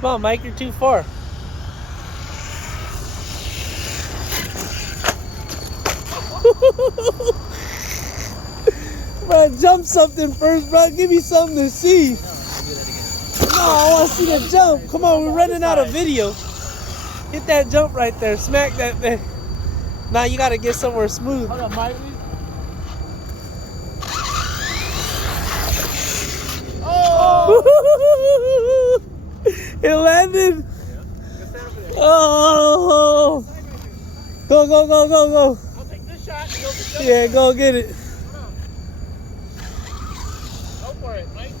Come on, Mike, you're too far. Bro, jump something first, bro. Give me something to see. No, I want to see the jump. Come on, we're running out of video. Hit that jump right there. Smack that thing. Now you got to get somewhere smooth. Hold on, Mike. Oh! It landed. Oh! Go, go, go, go, go. I'll take this shot. Yeah, go get it. Go for it, Mike.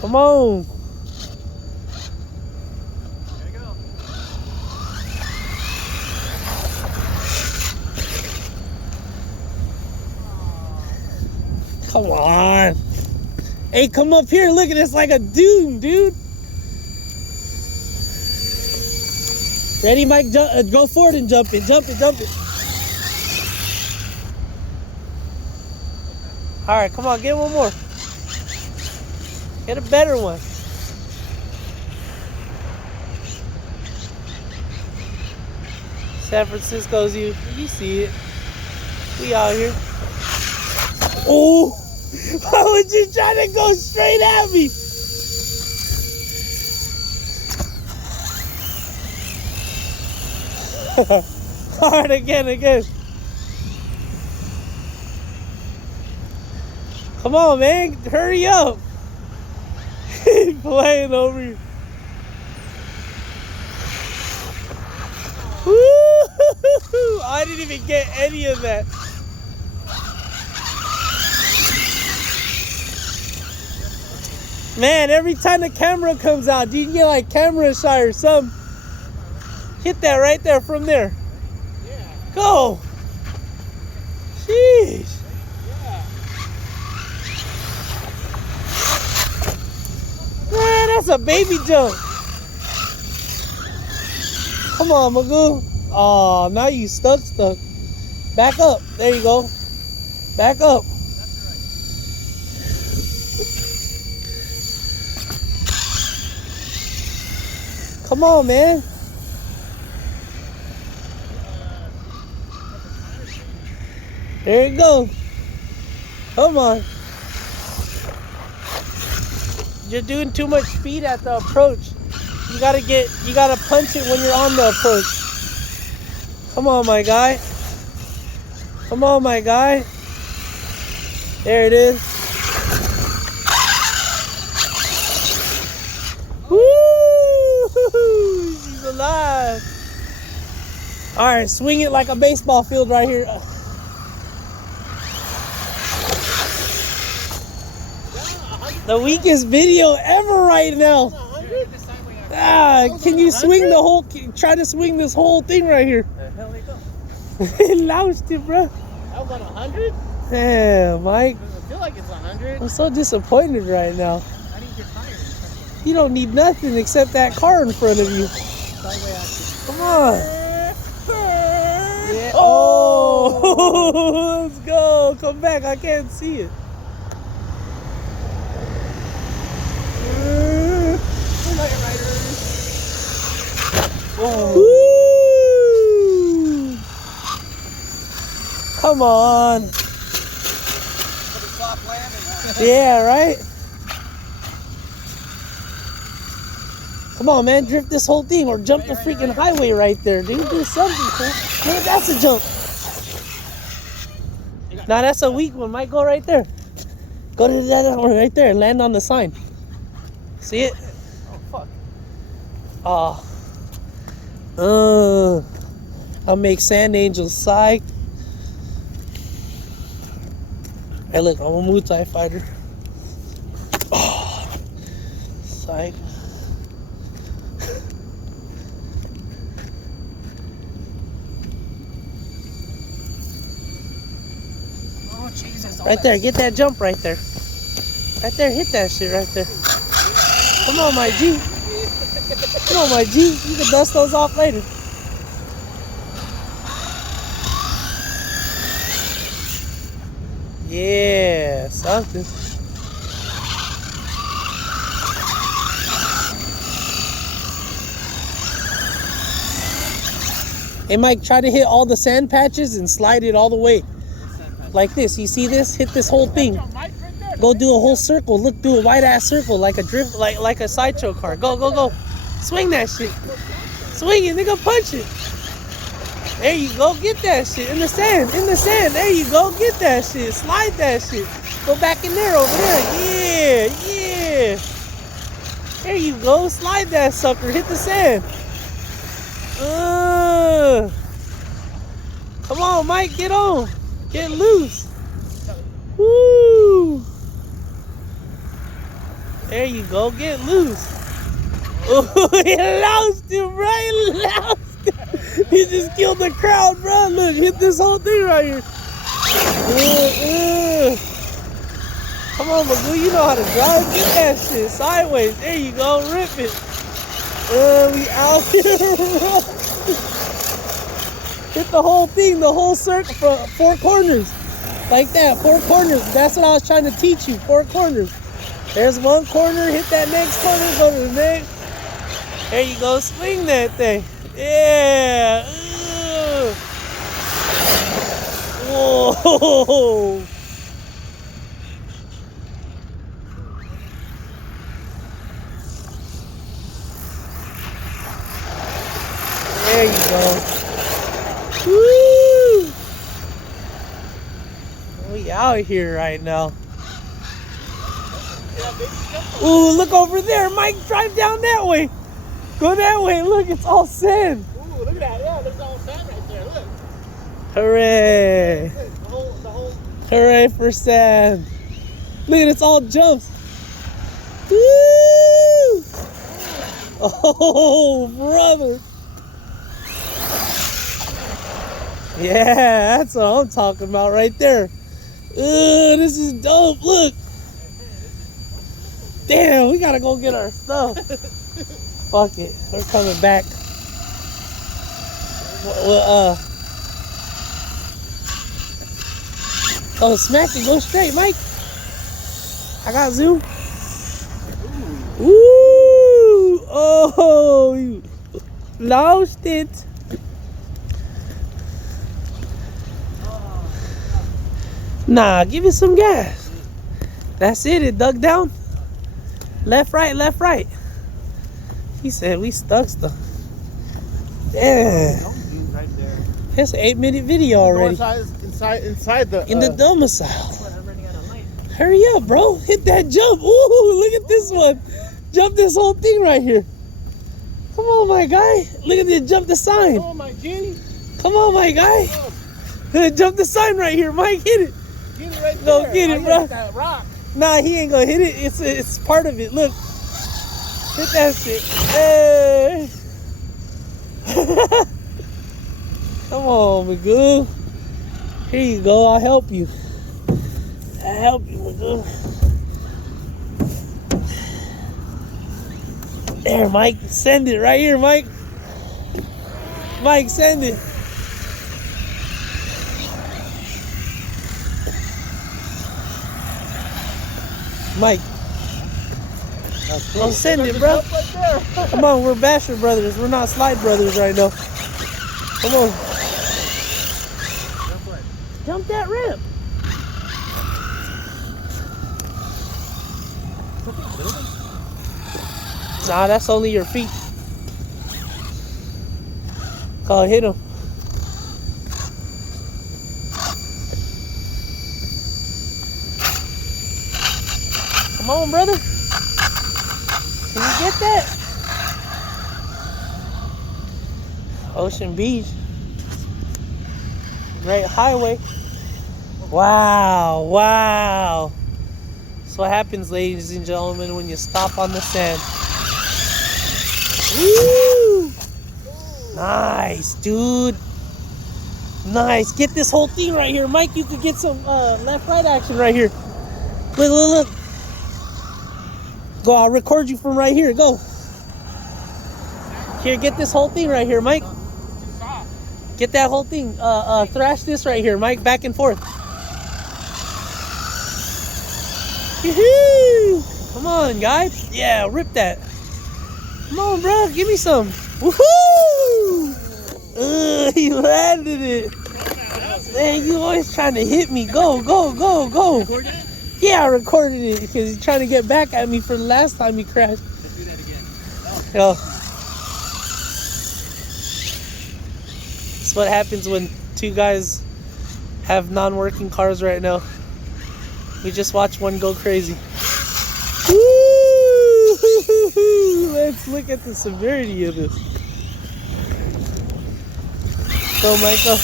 Come on. There you go. Come on. Hey, come up here. Look at this like a dune, dude. Ready, Mike? Go forward and jump it. Jump it, jump it. All right, come on. Get one more. Get a better one. San Francisco's you see it. We out here. Oh, why would you try to go straight at me? All right, again. Come on, man, hurry up. He's playing over here. Woo! I didn't even get any of that. Man, every time the camera comes out, do you get like camera shy or something? Hit that right there from there. Yeah. Go. Sheesh. Yeah. Man, that's a baby jump. Come on, Magoo. Oh, now you stuck. Back up. There you go. Back up. Come on, man. There you go. Come on. You're doing too much speed at the approach. You gotta punch it when you're on the approach. Come on, my guy. Come on, my guy. There it is. Woo! He's alive. All right, swing it like a baseball field right here. The weakest video ever right now. Can you swing the whole? Try to swing this whole thing right here. The hell they go? It loused it, bro. That was on 100? Yeah, Mike. I feel like it's 100. I'm so disappointed right now. I didn't get tired. You don't need nothing except that car in front of you. Come on. Yeah. Oh, let's go. Come back. I can't see it. Woo! Come on. Yeah, right? Come on, man. Drift this whole thing or jump the freaking highway right there, dude. Do something, cool. Man, that's a jump. Nah, that's a weak one. Might go right there. Go to that one right there and land on the sign. See it? Oh, fuck. I'll make Sand Angels psyched. Hey, look, I'm a Muay Thai fighter. Oh, psych. Oh, Jesus. Right there, get that jump right there. Right there, hit that shit right there. Come on, my G. Come on, my G. You can dust those off later. Yeah, something. Hey, Mike, try to hit all the sand patches and slide it all the way. Like this. You see this? Hit this whole thing. Go do a whole circle. Look, do a wide ass circle like a drift, like a sideshow car. Go, go, go. Swing that shit. Swing it, nigga. Punch it. There you go. Get that shit in the sand. In the sand. There you go. Get that shit. Slide that shit. Go back in there over there. Yeah, yeah. There you go. Slide that sucker. Hit the sand. Come on, Mike. Get on. Get loose. Woo. There you go. Get loose. Oh, he lost him, bro. He lost him. He just killed the crowd, bro. Look, hit this whole thing right here. Come on, Magoo. You know how to drive. Get that shit sideways. There you go. Rip it. We out here, bro. Hit the whole thing, the whole circle, from 4 corners. Like that, 4 corners. That's what I was trying to teach you, 4 corners. There's 1 corner, hit that next corner, go to the next. There you go, swing that thing. Yeah. Whoa. There you go. Woo! We out here right now. Ooh, look over there. Mike, drive down that way. Go that way. Look, it's all sand. Ooh, look at that. Yeah, there's all sand right there. Look. Hooray. The whole. Hooray for sand. Look at it's all jumps. Woo! Oh, brother. Yeah, that's what I'm talking about right there. This is dope. Look. Damn, we gotta go get our stuff. Fuck it. We're coming back. Oh, smack it. Go straight, Mike. I got zoom. Ooh. Oh, you lost it. Nah, give it some gas. That's it. It dug down. Left, right, left, right. He said we stuck stuff. Yeah. Right there. It's an 8-minute video already. Inside the. In the domicile. Hurry up, bro. Hit that jump. Ooh, look at this one. Jump this whole thing right here. Come on, my guy. Look at this. Jump the sign. Come on, my G. Come on, my guy. Jump the sign right here, Mike. Hit it. Get it right Go there. get it, bro. That rock. Nah, he ain't gonna hit it. It's part of it. Look. Hit that shit. Hey. Come on, Magoo. Here you go. I'll help you. I'll help you, Magoo. There, Mike. Send it right here, Mike. Mike, send it. Mike. I'll send it, bro. Come on, we're Basher brothers. We're not Slide brothers right now. Come on. Jump that ramp. Nah, that's only your feet. Go hit him. Come on, brother. Can you get that? Ocean Beach. Great highway. Wow, wow. That's what happens, ladies and gentlemen, when you stop on the sand. Woo! Nice, dude. Nice. Get this whole thing right here. Mike, you could get some left-right action right here. Look, look, look. Go, I'll record you from right here. Go. Here, get this whole thing right here, Mike. Get that whole thing. Thrash this right here, Mike. Back and forth. Woohoo! Come on, guys. Yeah, rip that. Come on, bro. Give me some. Woohoo! He landed it. Man, you always trying to hit me. Go, go, go, go. Recorded it? Yeah, I recorded it because he's trying to get back at me for the last time he crashed. Let's do that again. Yo. That's what happens when two guys have non-working cars right now. We just watched one go crazy. Woo! Let's look at the severity of this. Go, Michael.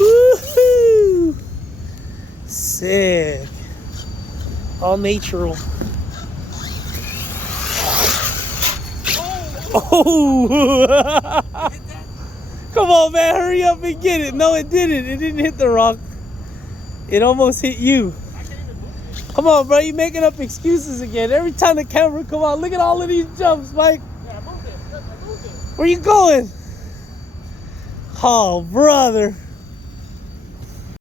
Woo-hoo! Sick. All natural. Oh! Come on, man, hurry up and get it. No, it didn't. It didn't hit the rock. It almost hit you. Come on, bro, you making up excuses again. Every time the camera come on, look at all of these jumps, Mike. Yeah, I moved it. Where you going? Oh, brother.